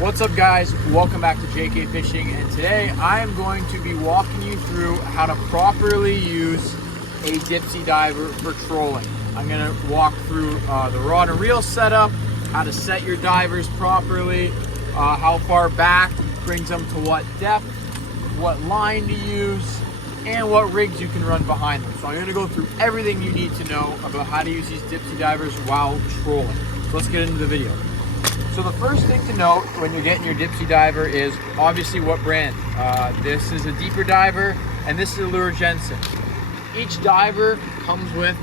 What's up, guys? Welcome back to JK Fishing, and today I am going to be walking you through how to properly use a Dipsy diver for trolling. I'm going to walk through the rod and reel setup, how to set your divers properly, how far back brings them to what depth, what line to use, and what rigs you can run behind them. So I'm going to go through everything you need to know about how to use these Dipsy divers while trolling. So let's get into the video. So the first thing to note when you're getting your Dipsy diver is obviously what brand. This is a deeper diver, and this is a Lure Jensen. Each diver comes with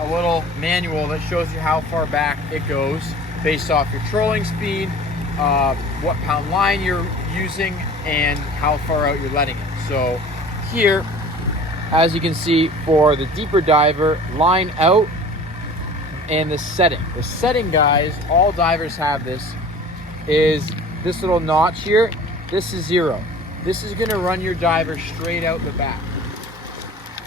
a little manual that shows you how far back it goes based off your trolling speed, what pound line you're using, and how far out you're letting it. So here, as you can see, for the deeper diver, line out, and the setting, guys, all divers have this, is this little notch here. This is 0. This is going to run your diver straight out the back.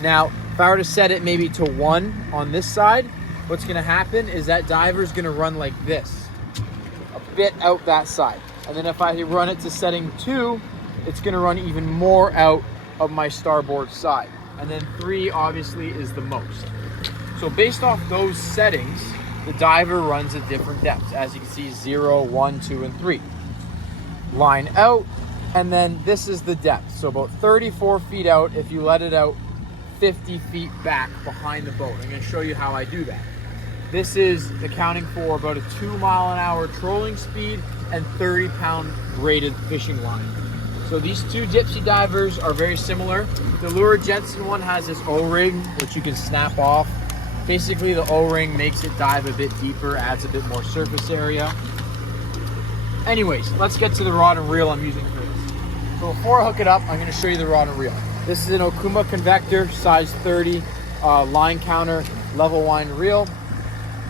Now if I were to set it maybe to 1 on this side, what's going to happen is that diver is going to run like this, a bit out that side. And then if I run it to setting 2, it's going to run even more out of my starboard side. And then 3 obviously is the most. So based off those settings, the diver runs at different depths. As you can see, 0, 1, 2, and 3. Line out, and then this is the depth. So about 34 feet out if you let it out 50 feet back behind the boat. I'm going to show you how I do that. This is accounting for about a 2-mile-an-hour trolling speed and 30-pound braided fishing line. So these two Dipsy divers are very similar. The Lure Jensen one has this O-ring, which you can snap off. Basically, the O-ring makes it dive a bit deeper, adds a bit more surface area. Anyways, let's get to the rod and reel I'm using for this. So before I hook it up, I'm going to show you the rod and reel. This is an Okuma Convector, size 30, line counter, level line reel.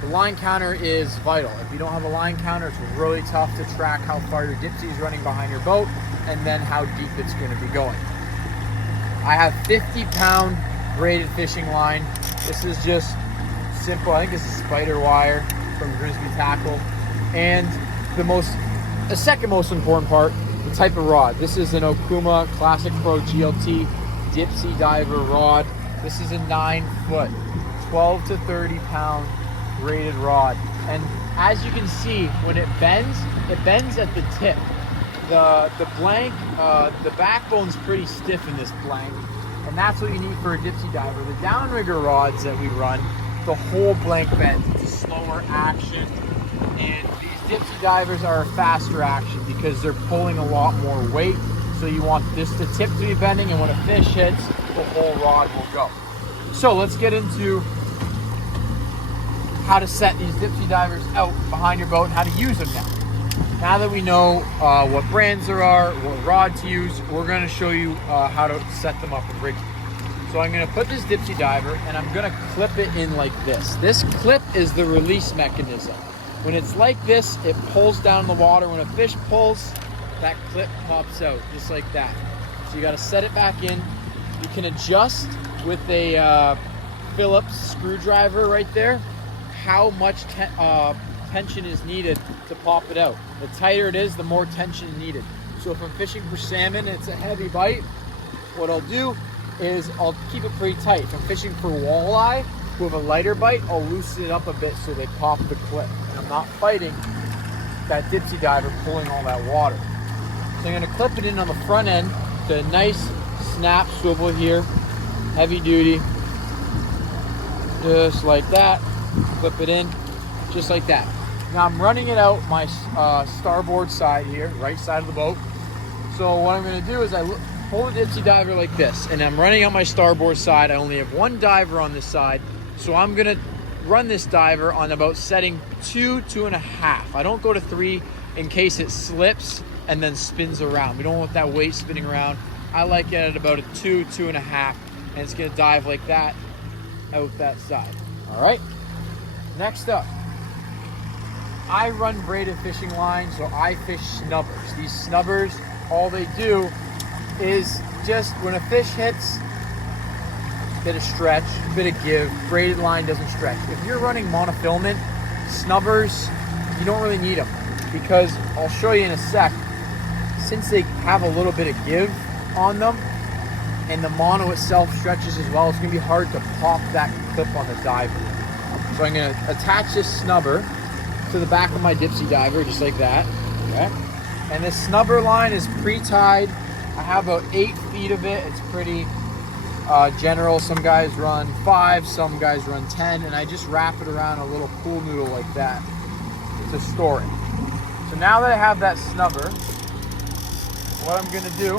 The line counter is vital. If you don't have a line counter, it's really tough to track how far your Dipsy is running behind your boat and then how deep it's going to be going. I have 50-pound braided fishing line. This is just simple. I think this is spider wire from Grimsby Tackle. And the second most important part, the type of rod. This is an Okuma Classic Pro GLT Dipsy diver rod. This is a 9-foot, 12 to 30 pound braided rod. And as you can see, when it bends at the tip. The blank, the backbone's pretty stiff in this blank. And that's what you need for a Dipsy diver. The downrigger rods that we run, the whole blank bends. It's a slower action. And these Dipsy divers are a faster action because they're pulling a lot more weight. So you want the tip to be bending, and when a fish hits, the whole rod will go. So let's get into how to set these Dipsy divers out behind your boat and how to use them now. Now that we know what brands there are, what rod to use, we're going to show you how to set them up and rig them. So I'm going to put this Dipsy diver and I'm going to clip it in like this. This clip is the release mechanism. When it's like this, it pulls down the water. When a fish pulls, that clip pops out just like that. So you got to set it back in. You can adjust with a Phillips screwdriver right there how much tension is needed to pop it out. The tighter it is, the more tension needed. So if I'm fishing for salmon and it's a heavy bite, what I'll do is I'll keep it pretty tight. If I'm fishing for walleye with a lighter bite, I'll loosen it up a bit so they pop the clip. And I'm not fighting that Dipsy diver pulling all that water. So I'm going to clip it in on the front end to a nice snap swivel here, heavy duty, just like that. Clip it in, just like that. Now I'm running it out my starboard side here, right side of the boat. So what I'm going to do is I pull the Dipsy diver like this, and I'm running out my starboard side. I only have one diver on this side, so I'm going to run this diver on about setting 2, 2.5. I don't go to 3 in case it slips and then spins around. We don't want that weight spinning around. I like it at about a 2, 2.5, and it's going to dive like that out that side. All right. Next up, I run braided fishing lines, so I fish Snubbers. These Snubbers, all they do is just when a fish hits, a bit of stretch, a bit of give. Braided line doesn't stretch. If you're running monofilament, Snubbers, you don't really need them because I'll show you in a sec, since they have a little bit of give on them and the mono itself stretches as well, it's gonna be hard to pop that clip on the diver. So I'm gonna attach this snubber to the back of my Dipsy diver, just like that, okay? And this snubber line is pre-tied. I have about 8 feet of it. It's pretty general. Some guys run 5, some guys run 10, and I just wrap it around a little pool noodle like that to store it. So now that I have that snubber, what I'm gonna do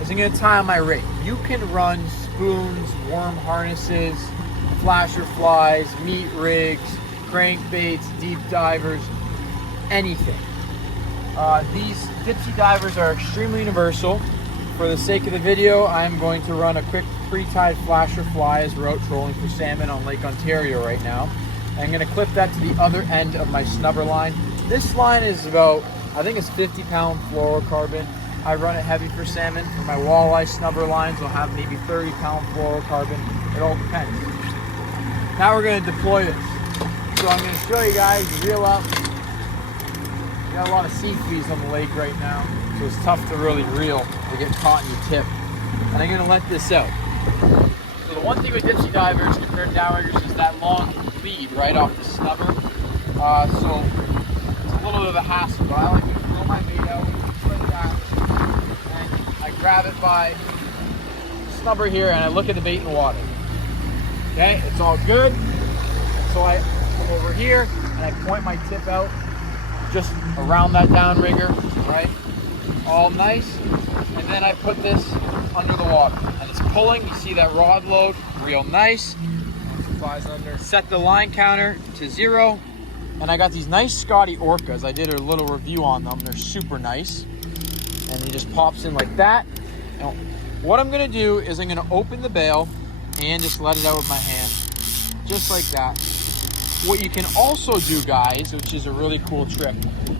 is I'm gonna tie on my rig. You can run spoons, worm harnesses, flasher flies, meat rigs, crankbaits, deep divers, anything. These Dipsy divers are extremely universal. For the sake of the video, I'm going to run a quick pre-tied flasher fly as we're out trolling for salmon on Lake Ontario right now. I'm going to clip that to the other end of my snubber line. This line is about, I think it's 50-pound fluorocarbon. I run it heavy for salmon. For my walleye snubber lines, I'll have maybe 30-pound fluorocarbon. It all depends. Now we're going to deploy this. So I'm going to show you guys, reel up. You got a lot of sea fleas on the lake right now, so it's tough to really reel. They get caught in your tip. And I'm going to let this out. So the one thing with Dipsy divers compared to downriggers is that long lead right off the snubber. So it's a little bit of a hassle, but I like to throw my bait out just like that. And I grab it by the snubber here and I look at the bait in the water. Okay, it's all good. So I come over here and I point my tip out just around that downrigger, right? All nice. And then I put this under the water and it's pulling. You see that rod load, real nice. Flies under. Set the line counter to 0. And I got these nice Scotty Orcas. I did a little review on them. They're super nice. And it just pops in like that. Now, what I'm gonna do is I'm gonna open the bail and just let it out with my hand, just like that. What you can also do, guys, which is a really cool trick,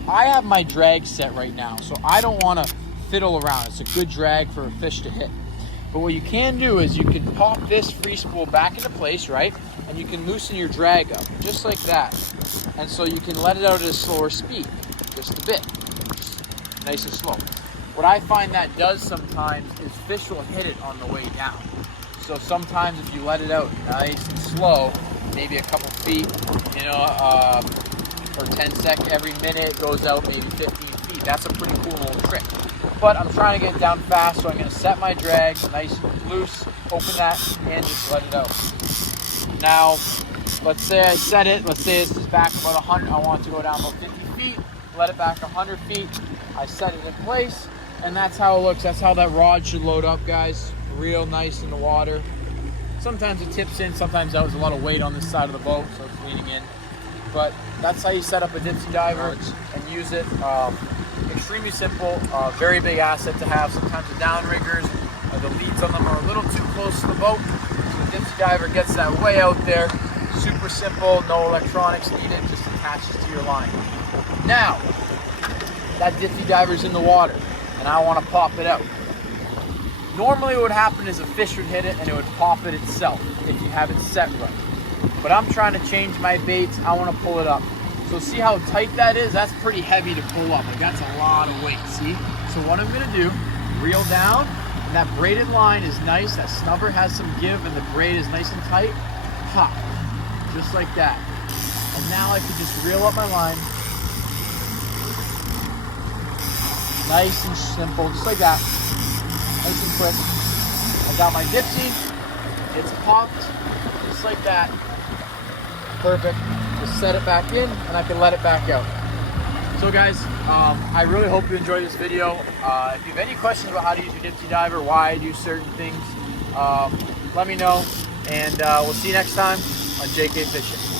I have my drag set right now, so I don't want to fiddle around. It's a good drag for a fish to hit. But what you can do is you can pop this free spool back into place, right? And you can loosen your drag up, just like that. And so you can let it out at a slower speed, just a bit, just nice and slow. What I find that does sometimes is fish will hit it on the way down. So sometimes if you let it out nice and slow, maybe a couple feet, you know, or 10 seconds, every minute it goes out maybe 15 feet. That's a pretty cool little trick. But I'm trying to get it down fast, so I'm going to set my drag nice and loose, open that, and just let it out. Now, let's say I set it, let's say this is back about 100, I want it to go down about 50 feet, let it back 100 feet, I set it in place, and that's how it looks. That's how that rod should load up, guys. Real nice in the water. Sometimes it tips in, sometimes out. There's a lot of weight on this side of the boat, so it's leaning in. But that's how you set up a Dipsy diver and use it. Extremely simple, very big asset to have. Sometimes the downriggers, the leads on them are a little too close to the boat. So the Dipsy diver gets that way out there. Super simple, no electronics needed, just attaches to your line. Now, that Dipsy diver's in the water, and I want to pop it out. Normally what would happen is a fish would hit it and it would pop it itself if you have it set right. But I'm trying to change my baits. I want to pull it up. So see how tight that is? That's pretty heavy to pull up. Like that's a lot of weight, see? So what I'm going to do, reel down, and that braided line is nice. That snubber has some give and the braid is nice and tight. Pop, just like that. And now I can just reel up my line. Nice and simple, just like that. Nice and quick. I got my Dipsy. It's popped, just like that. Perfect. Just set it back in, and I can let it back out. So guys, I really hope you enjoyed this video. If you have any questions about how to use your Dipsy diver, why I do certain things, let me know. And we'll see you next time on JK Fishing.